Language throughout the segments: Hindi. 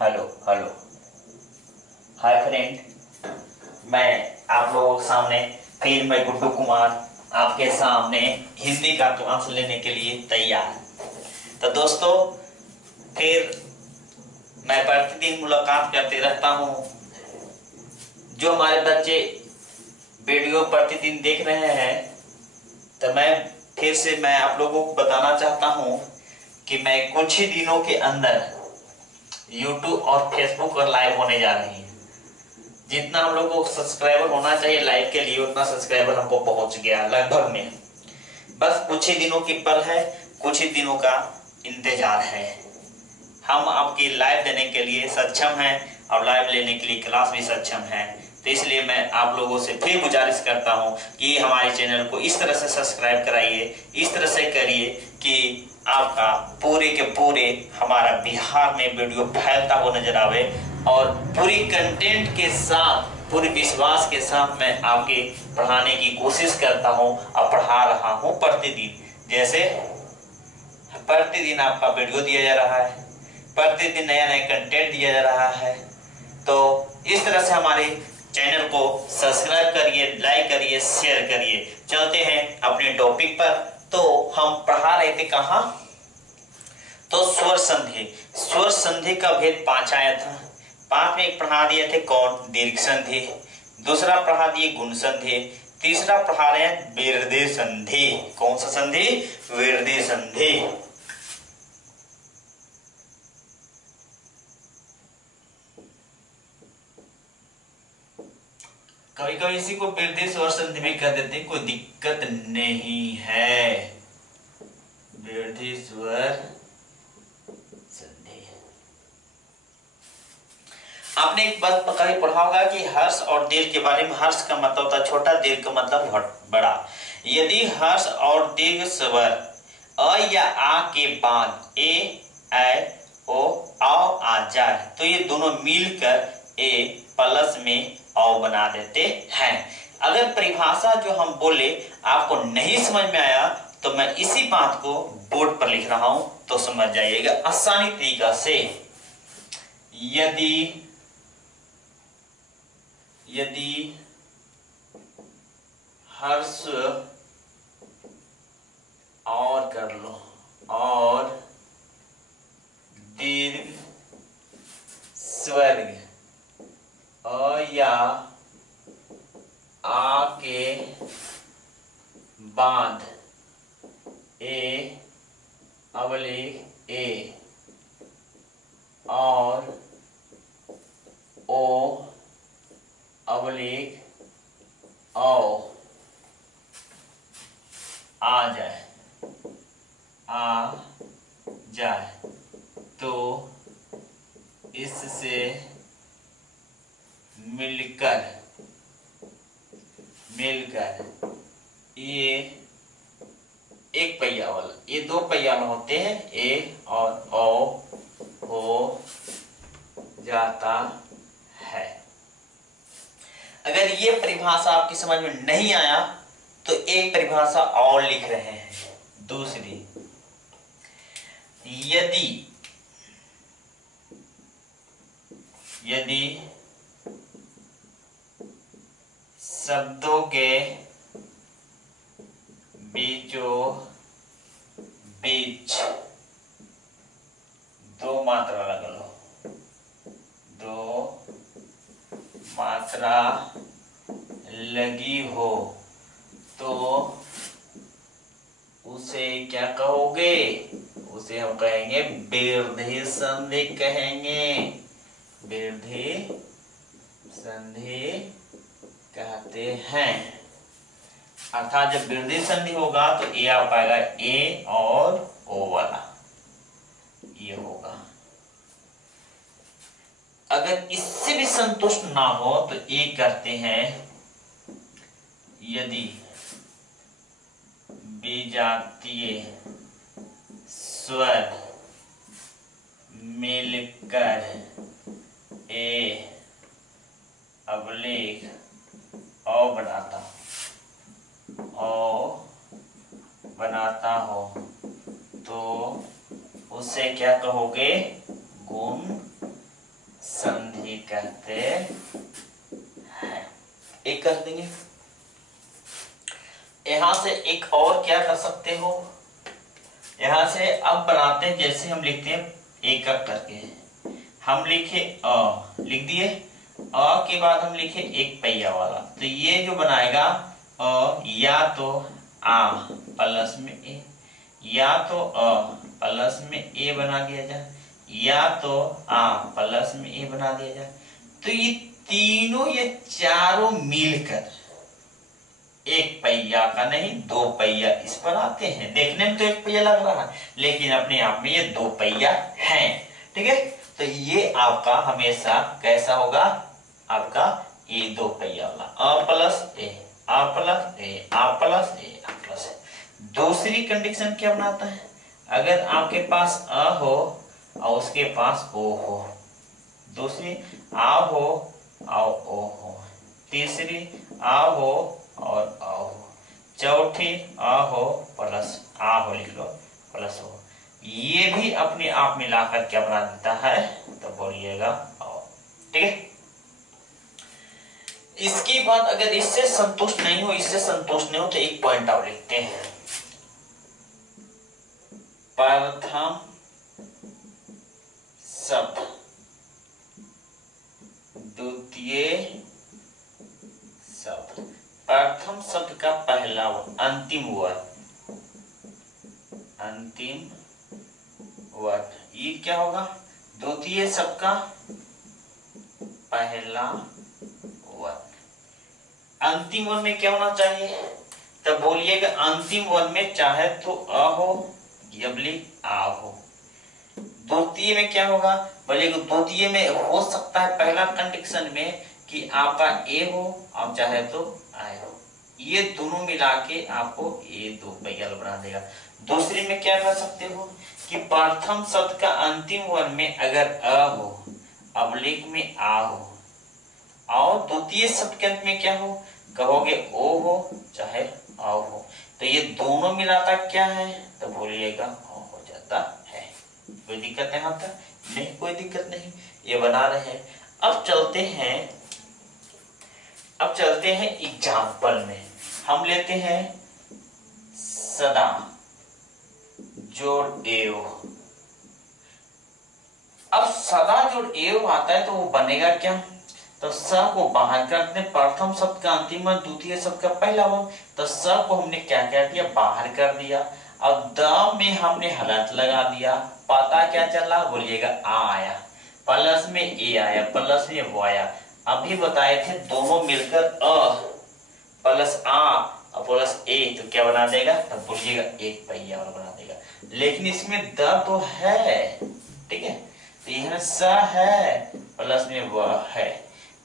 Hello hello. हाय फ्रेंड, मैं आप लोगों के सामने फिर मैं गुड्डू कुमार आपके सामने हिंदी का क्लास लेने के लिए तैयार। तो दोस्तों, फिर मैं प्रतिदिन मुलाकात करते रहता हूँ। जो हमारे बच्चे वीडियो प्रतिदिन देख रहे हैं, तो मैं आप लोगों को बताना चाहता हूँ कि मैं कुछ ही दिनों के अंदर YouTube और Facebook पर लाइव होने जा रही है। जितना हम लोगों को सब्सक्राइबर होना चाहिए लाइव के लिए, उतना सब्सक्राइबर हमको पहुंच गया लगभग में। बस कुछ ही दिनों की पल है, कुछ ही दिनों का इंतजार है। हम आपकी लाइव देने के लिए सक्षम हैं और लाइव लेने के लिए क्लास भी सक्षम है। तो इसलिए मैं आप लोगों से फिर गुजारिश करता हूं कि हमारे चैनल को इस तरह से सब्सक्राइब कराइए, इस तरह से करिए कि आपका पूरे के पूरे हमारा बिहार में वीडियो फैलता हुआ नजर आवे और पूरी कंटेंट के साथ, पूरे विश्वास के साथ मैं आपके पढ़ाने की कोशिश करता हूं और पढ़ा रहा हूं प्रतिदिन। जैसे प्रतिदिन आपका वीडियो दिया जा रहा है, प्रतिदिन नया नया कंटेंट दिया जा रहा है। तो इस तरह से हमारे चैनल को सब्सक्राइब करिए, लाइक करिए, शेयर करिए। चलते हैं अपने टॉपिक पर। तो हम पढ़ा रहे थे कहाँ? तो स्वर संधि। स्वर संधि का भेद 5 आया था। 5 में एक पढ़ा दिए थे कौन? दीर्घ संधि। दूसरा पढ़ा दिए गुण संधि। तीसरा पढ़ा रहे हैं विरदि संधि। कौन सा संधि? विरदि संधि। कभी कभी इसी को वृद्धि स्वर संधि भी कह देते हैं, कोई दिक्कत नहीं है। वृद्धि स्वर संधि। आपने एक बात कभी पढ़ा होगा कि हर्ष और दीर्घ के बारे में। हर्ष का मतलब होता है छोटा, दीर्घ का मतलब बड़ा। यदि हर्ष और दीर्घ स्वर अ या आ के बाद ए, ऐ, ओ, औ आ जाए तो ये दोनों मिलकर ए प्लस में औ बना देते हैं। अगर परिभाषा जो हम बोले आपको नहीं समझ में आया तो मैं इसी बात को बोर्ड पर लिख रहा हूं, तो समझ जाइएगा आसानी तरीका से। यदि हर्ष और कर लो और दीर्घ स्वर्ग अ या आ के बाद ए अवलेख ए और ओ अवलेख औ आ जाए तो इससे मिलकर ये एक पहिया वाला, ये दो पहिया वाला होते हैं, ए और ओ हो जाता है। अगर ये परिभाषा आपकी समझ में नहीं आया तो एक परिभाषा और लिख रहे हैं, दूसरी। यदि शब्दों के बीचों बीच दो मात्रा लगा लो, दो मात्रा लगी हो तो उसे क्या कहोगे? उसे हम कहेंगे वृद्धि संधि कहेंगे। वृद्धि संधि कहते हैं। अर्थात जब वृद्धि संधि होगा तो ए आ पाएगा ए और ओ वाला, ये होगा। अगर इससे भी संतुष्ट ना हो तो ये करते हैं, यदि विजातीय स्वर मिलकर ए अवलेख औ बनाता हो तो उसे क्या कहोगे? गुण कहते हैं। एक कर देंगे। यहां से एक और क्या कर सकते हो, यहां से अब बनाते हैं, जैसे हम लिखते हैं एक करके, हम लिखे अ, लिख दिए, अ के बाद हम लिखे एक पहिया वाला, तो ये जो बनाएगा अ या तो आ प्लस में ए, या तो अ प्लस में ए बना दिया जाए, या तो आ प्लस में ए बना दिया जाए। तो ये तीनों, ये चारों मिलकर एक पहिया का नहीं दो पहिया इस पर आते हैं। देखने में तो एक पहिया लग रहा है, लेकिन अपने आप में ये दो पहिया है। ठीक है, तो ये आपका हमेशा कैसा होगा, आपका ये दो पहिया वाला अ प्लस ए, आ प्लस ए, आ प्लस ए, आ प्लस ए। दूसरी कंडीशन क्या बनाता है, अगर आपके पास अ हो और उसके पास ओ हो, दूसरी आ हो और ओ हो, तीसरी आ हो और आ हो, चौथी आ हो प्लस आ हो, लिख लो प्लस हो, ये भी अपने आप मिलाकर क्या बना देता है, तो बोलिएगा आओ। ठीक है, इसके बाद अगर इससे संतुष्ट नहीं हो, इससे संतुष्ट नहीं हो, तो एक पॉइंट और लिखते हैं, प्रथम शब्द द्वितीय शब्द, प्रथम शब्द का पहला अंतिम वर्ण, अंतिम वर्ण, ये क्या होगा, द्वितीय शब्द का पहला वर्ण। अंतिम वर्ण में क्या होना चाहिए, तब बोलिएगा अंतिम वर्ण में चाहे तो अ हो यबली आ हो। द्वितीय में क्या होगा, बोलिएगा द्वितीय में हो सकता है पहला कंडीशन में कि आपका ए हो और चाहे तो आए हो, ये दोनों मिला के आपको ये दो पहिया बना देगा। दूसरी में क्या कर सकते हो कि प्रथम शब्द का अंतिम वर्ण में अगर अ हो, अबलिक में आ हो, और द्वितीय शब्द के अंत में क्या हो, कहोगे ओ हो चाहे आ हो, तो ये दोनों मिलाता क्या है, तो बोलिएगा हो जाता है। कोई दिक्कत है यहाँ तक? नहीं, कोई दिक्कत नहीं, ये बना रहे हैं। अब चलते हैं एग्जाम्पल में। हम लेते हैं सदा जोड़ एव। अब सदा जोड़ एव आता है तो वो बनेगा क्या, तो स को बाहर कर दें, प्रथम शब्द का अंतिम वर्ण, द्वितीय शब्द का पहला वर्ण, तो स को हमने क्या क्या किया, बाहर कर दिया। अब द में हमने हलंत लगा दिया, पता क्या चला, बोलिएगा आ आया, प्लस में ए आया, प्लस में वो आया। अभी बताए थे दोनों मिलकर अ प्लस आ और प्लस ए तो क्या बना देगा, तो बोलिएगा एक पहिया और बना देगा। लेकिन इसमें द तो है, ठीक है, तो यह स है प्लस में वह है,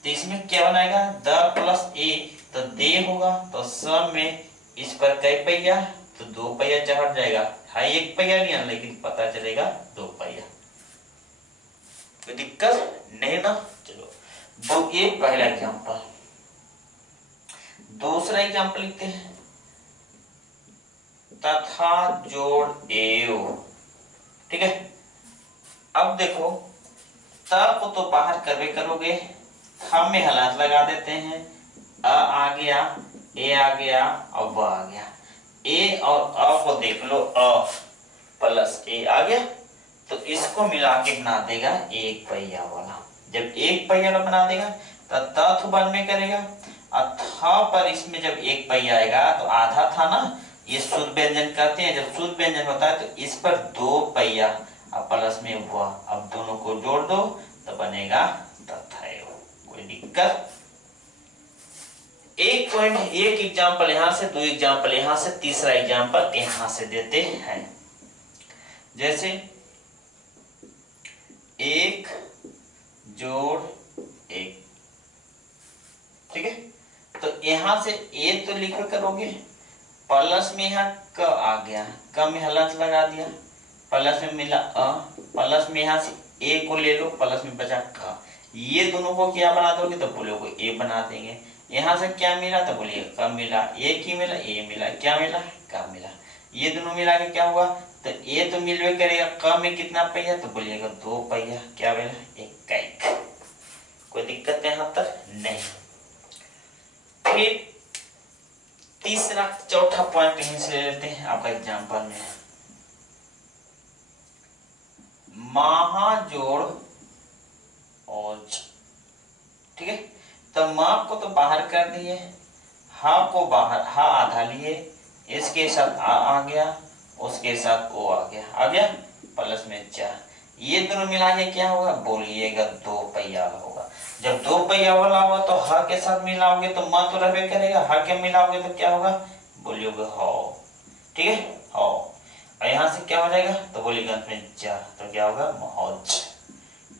तो इसमें क्या बनाएगा, द प्लस ए, तो दे होगा, तो स में इस पर कई पहिया, तो दो पहिया चढ़ जाएगा, है एक पहिया नहीं है, लेकिन पता चलेगा दो पहिया। कोई दिक्कत नहीं ना। चलो, तो ये पहला एग्जांपल। दूसरा एग्जांपल लिखते हैं, तथा जोड़ एव। ठीक है, अब देखो त को तो बाहर करवे करोगे, हम में हलात लगा देते हैं, अ आ गया, ए आ गया और ब आ गया। ए और अ को देख लो, अ प्लस ए आ गया, तो इसको मिला के बना देगा एक पहिया वाला। जब एक पहिया वाला बना देगा तो त बन में करेगा, और था पर इसमें जब एक पहिया आएगा तो आधा था ना, ये शुद्ध व्यंजन कहते हैं। जब शुद्ध व्यंजन होता है तो इस पर दो पहिया अब प्लस में हुआ, अब दोनों को जोड़ दो तो बनेगा तथैव। कोई दिक्कत? एक पॉइंट, एक एग्जांपल यहां से, दो एग्जांपल यहां से, तीसरा एग्जांपल यहां से देते हैं। जैसे एक जोड़ एक, ठीक है, तो यहां से ए तो लिखा करोगे, प्लस में यहाँ क आ गया, क में हलंत लगा दिया, प्लस में मिला अ, प्लस में यहाँ से ए को ले लो, प्लस में बचा क, ये दोनों को क्या बना दोगे, तो बोलो को ए बना देंगे। यहाँ से क्या मिला, तो बोलिए क मिला, एक ही मिला, ए मिला, क्या मिला, क मिला, ये दोनों मिला के क्या हुआ, तो ए तो मिलवे करेगा, क में कितना पहिया, तो बोलिएगा दो पहिया, क्या मिला, एक कैक। कोई चौथा पॉइंट कहीं से ले लेते हैं आपका एग्जाम्पल में, महाजोड़ औज। ठीक है, तो मां को तो बाहर कर दिए, हा को बाहर, हा आधा लिए, इसके साथ आ गया, उसके साथ ओ आ गया प्लस में 4, ये दोनों मिला के क्या होगा बोलिएगा 2 पहिया होगा। जब 2 पहिया वाला होगा तो हा के साथ मिलाओगे तो मां तो रहबे करेगा, हा के मिलाओगे तो क्या होगा बोलिएगा हो। ठीक है, हो, और यहां से क्या हो जाएगा तो बोलिएगा में 4, तो क्या होगा मौज।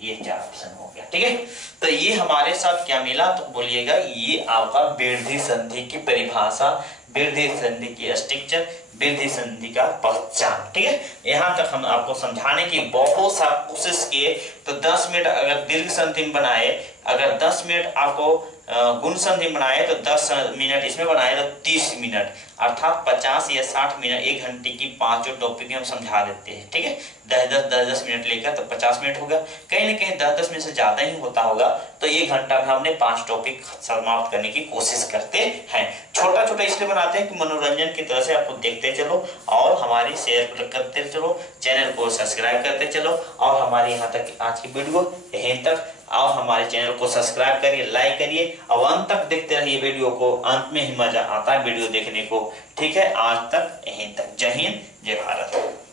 ये 4 ऑप्शन हो गया। ठीक है, तो ये हमारे साथ क्या मिला तो बोलिएगा ये आपका वृद्धि संधि की परिभाषा, वृद्धि संधि की स्ट्रक्चर, वृद्धि संधि का पहचान। ठीक है, यहाँ तक हम आपको समझाने की बहुत सारा कोशिश किए। तो 10 मिनट अगर दीर्घ संधि बनाए, अगर 10 मिनट आपको गुण संधि बनाए तो 10 मिनट इसमें बनाए तो 30 मिनट, अर्थात 50 या 60 मिनट, 1 घंटे की 5 टॉपिक हम समझा देते हैं। ठीक है, 10 मिनट लेकर तो 50 मिनट होगा, कहीं ना कहीं 10 मिनट से ज्यादा ही होता होगा, तो 1 घंटा में हमने 5 टॉपिक समाप्त करने की कोशिश करते हैं। छोटा छोटा इसलिए बनाते हैं कि मनोरंजन की तरह से आपको देखते चलो और हमारी शेयर करते चलो, चैनल को सब्सक्राइब करते चलो, और हमारे यहाँ तक आज की वीडियो यहीं तक, और हमारे चैनल को सब्सक्राइब करिए, लाइक करिए, और अंत तक देखते रहिए वीडियो को, अंत में ही मजा आता है वीडियो देखने को। ठीक है, आज तक यहीं तक। जय हिंद, जय भारत।